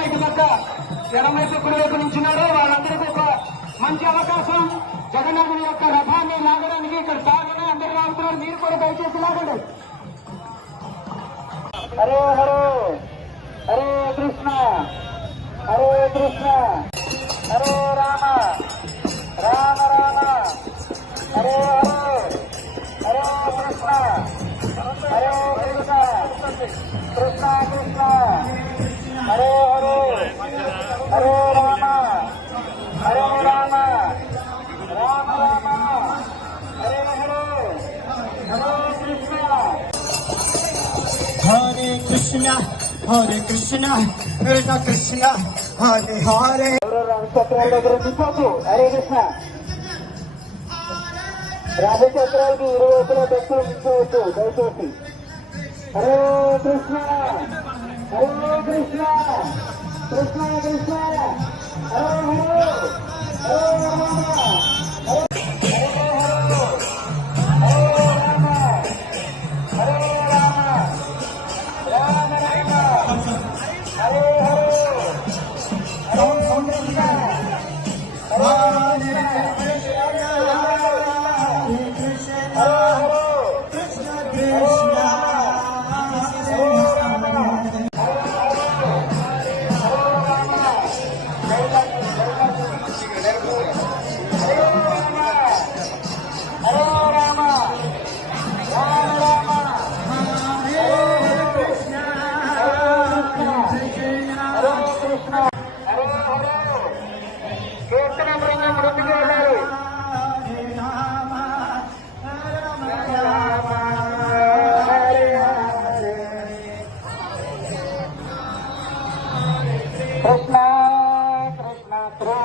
పక్క ఇటు పక్క ఎడమైపు కుడివైపు నుంచున్నారో వాళ్ళందరికీ ఒక మంచి అవకాశం. జగన్నాథుని యొక్క రథాన్ని లాగడానికి ఇక్కడ సాగనే అందరు లాగుతున్నారు. మీరు కూడా దయచేసి లాగండి. Hare Hare. Hare Krishna. Hare Krishna. Hare Krishna, Hare Krishna, Krishna Krishna, Hare Hare. ఎవరో రాజచక్రాల దగ్గర దిక్కోద్దు హరే కృష్ణ రాజచక్రాలకి ఇరువైపులా భక్తులు ఉంచవద్దు దయచేసి హరే కృష్ణ హరే కృష్ణ కృష్ణ కృష్ణ హరే హరే హరే రామ हरे हरे हरे हरे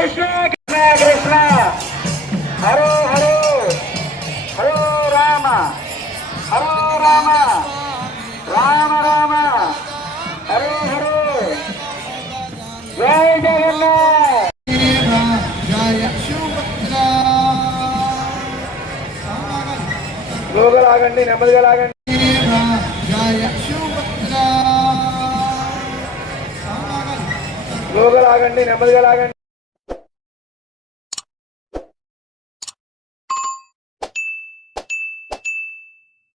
కృష్ణ కృష్ణ కృష్ణ. హరో హరో. హరో రామ. హరో రామ. రామ రామ. హరే హరే. జై జగన్నాథ్. లోగా లాగండి నెమ్మదిగా లాగండి. లోగా లాగండి నెమ్మదిగా లాగండి.